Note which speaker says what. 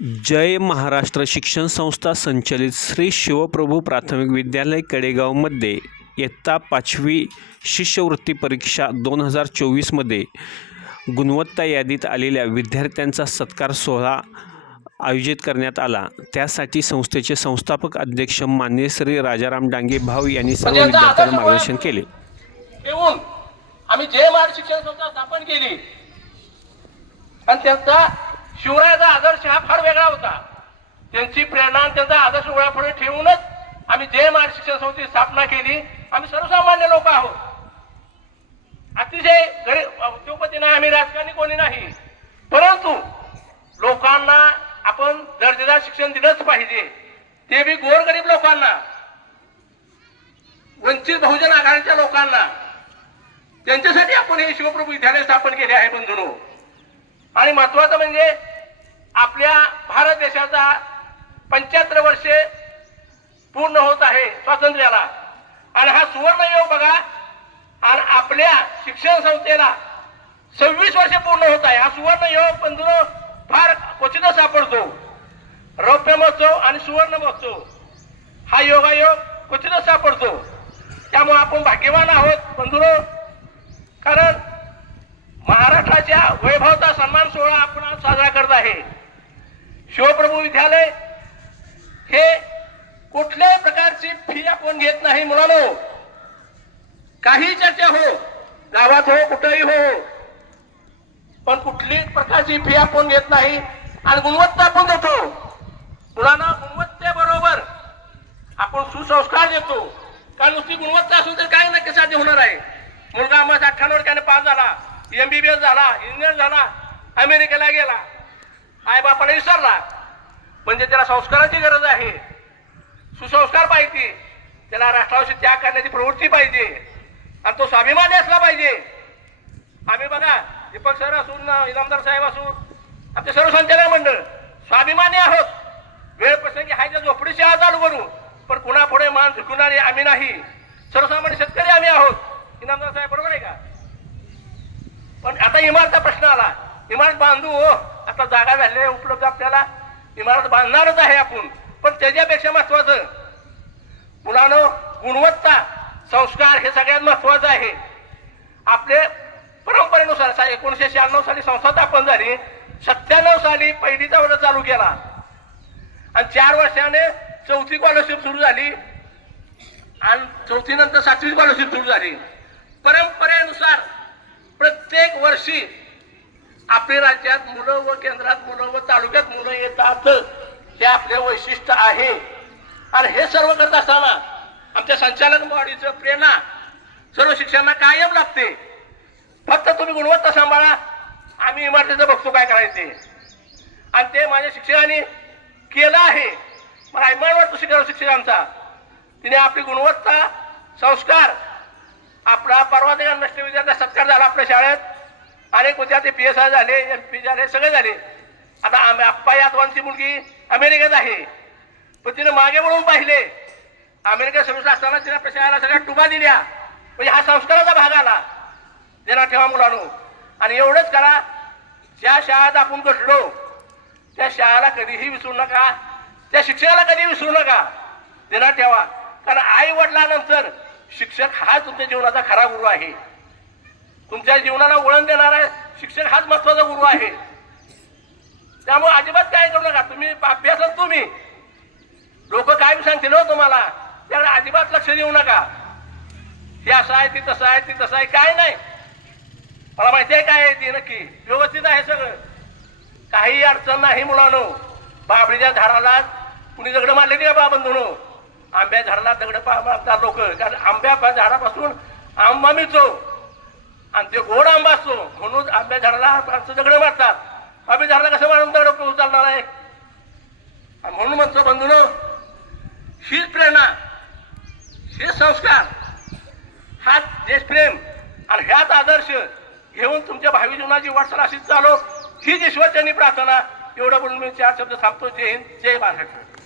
Speaker 1: जय महाराष्ट्र शिक्षण संस्था संचलित श्री शिवप्रभू प्राथमिक विद्यालय कडेगावमध्ये इयत्ता पाचवी शिष्यवृत्ती परीक्षा दोन हजार चोवीसमध्ये गुणवत्ता यादीत आलेल्या विद्यार्थ्यांचा सत्कार सोहळा आयोजित करण्यात आला त्यासाठी संस्थेचे संस्थापक अध्यक्ष मान्य श्री राजाराम डांगे भाऊ यांनी सर्व
Speaker 2: म्हणजे
Speaker 1: विद्यार्थ्यांना मार्गदर्शन. केले
Speaker 2: आम्ही जय महाराज शिक्षण संस्था स्थापन केली आणि त्यांचा शिवरायाचा आदर्श हा फार वेगळा होता. त्यांची प्रेरणा त्यांचा आदर्श पुढे ठेवूनच आम्ही जय महाराज शिक्षण संस्थेची स्थापना केली आम्ही सर्वसामान्य लोक आहोत. अतिशय गरीब उद्योगपती नाही आम्ही राजकारणी कोणी नाही. परंतु लोकांना आपण दर्जेदार शिक्षण दिलंच पाहिजे. ते बी गोरगरीब लोकांना वंचित बहुजन आघाडीच्या लोकांना. त्यांच्यासाठी आपण हे शिवप्रभू विद्यालय स्थापन केले आहे बंधुनो. आणि महत्वाचं म्हणजे आपल्या भारत देशाचा पंच्याहत्तर वर्षे पूर्ण होत आहे स्वातंत्र्याला. आणि हा सुवर्णयोग बघा आणि आपल्या शिक्षण संस्थेला सव्वीस वर्षे पूर्ण होत आहे. हा सुवर्णयोग योग फार क्वचितच सापडतो. रौप्य महोत्सव आणि सुवर्ण महोत्सव हा योगायोग क्वचितच सापडतो. त्यामुळे आपण भाग्यवान आहोत बंधुरो कारण महाराष्ट्राच्या वैभवचा सन्मान सोहळा आपण साजरा करत आहे. शिवप्रभू विद्यालय हे कुठल्याही प्रकारची फी आपण घेत नाही मुलांनो. काही चर्चा हो गावात हो कुठेही हो पण कुठलीच प्रकारची फी आपण घेत नाही आणि गुणवत्ता आपण देतो. मुलांना गुणवत्तेबरोबर आपण सुसंस्कार देतो. कारण नुसती गुणवत्ता असून तर काही नक्की साध्य होणार आहे. मुलगा मग अठ्ठ्याण्णव टक्क्याने पास झाला एमबीबीएस झाला इंजिनियर झाला अमेरिकेला गेला. आई विसरला म्हणजे त्याला संस्काराची गरज आहे. सुसंस्कार पाहिजे. त्याला राष्ट्राविषयी त्याग करण्याची प्रवृत्ती पाहिजे. आणि तो स्वाभिमानी असला पाहिजे. आम्ही बघा दीपक सर असून इनामदार साहेब असून आमचे सर्व संचालक मंडळ स्वाभिमानी आहोत. वेळ प्रसंगी हायच्या झोपडी आज चालू करू पण कुणापुढे मान झुकणारे आम्ही नाही. सर्वसामान्य शेतकरी आम्ही आहोत. इनामदार साहेब बरोबर आहे का? पण आता इमारतचा प्रश्न आला. इमारत बांधू हो. आता जागा झाले उपलब्ध आपल्याला. इमारत बांधणारच आहे आपण. पण त्याच्यापेक्षा महत्वाचं मुलांनो गुणवत्ता संस्कार हे सगळ्यात महत्वाचं आहे. आपले परंपरेनुसार सा- एकोणीसशे शहाण्णव साली संस्था स्थापन झाली. सत्त्याण्णव साली पहिलीचा वर्ग चालू केला. आणि चार वर्षाने चौथी स्कॉलरशिप सुरू झाली. आणि चौथी नंतर सातवी स्कॉलरशिप सुरू झाली. परंपरेनुसार प्रत्येक वर्षी आपल्या राज्यात मुलं व केंद्रात मुलं व तालुक्यात मुलं येतात. हे आपले वैशिष्ट्य आहे. आणि हे सर्व करत असताना आमच्या संचालक बॉडीचं प्रेरणा सर्व शिक्षकांना कायम लागते. फक्त तुम्ही गुणवत्ता सांभाळा. आम्ही इमारतीचं बघतो काय करायचे. आणि ते माझ्या शिक्षकांनी केलं आहे. मला अभिमान वाटतो शिक्षक शिक्षकांचा. तिने आपली गुणवत्ता संस्कार आपला परवा त्या नष्ट विद्यार्थ्या सत्कार झाला आपल्या शाळेत. अनेक विद्यार्थी पी एस आय झाले एम पी झाले सगळे झाले. आता आम्ही आप्पा यादवांची मुलगी अमेरिकेत आहे. पण तिने मागे वळून पाहिले. अमेरिकेत सर्व असताना तिने आपल्या सगळ्या टुबा दिल्या. म्हणजे हा संस्काराचा भाग आला. देणार ठेवा मुलांनो. आणि एवढंच करा ज्या शाळेत आपण घडलो त्या शाळेला कधीही विसरू नका. त्या शिक्षकाला कधी विसरू नका. देणार ठेवा. कारण आई वडिलानंतर शिक्षक हा तुमच्या जीवनाचा खरा गुरु आहे. तुमच्या जीवनाला वळण देणारा शिक्षक हाच महत्त्वाचा गुरु आहे. त्यामुळे अजिबात काय करू नका. तुम्ही अभ्यासात तुम्ही. लोक काय सांगतील हो तुम्हाला. त्याकडे अजिबात लक्ष देऊ नका. हे असं आहे ती तसं आहे ती तसं आहे काय नाही. मला माहिती आहे काय ती ते नक्की. व्यवस्थित आहे सगळं. काही अडचण नाही मुलानो. बाबडीच्या झाडाला कुणी दगड मारले ते बा बंधुनो? आंब्या झाडाला दगड पा- मारतात लोक. कारण आंब्या झाडापासून आंबा मिळतो. आणि ते गोड आंबा असतो. म्हणून आंब्या झाडाला आमचं दगड मारतात. आंब्या झाडाला कसं मारून दगड उचलणार आहे? म्हणून म्हणतो बंधून हीच प्रेरणा हे संस्कार हाच देशप्रेम आणि ह्याच आदर्श घेऊन तुमच्या भावी जीवनाची वाटचाल अशीच चालू. हीच त्यांनी प्रार्थना. एवढं बोलून मी चार शब्द थांबतो जय हिंद जय महाराष्ट्र.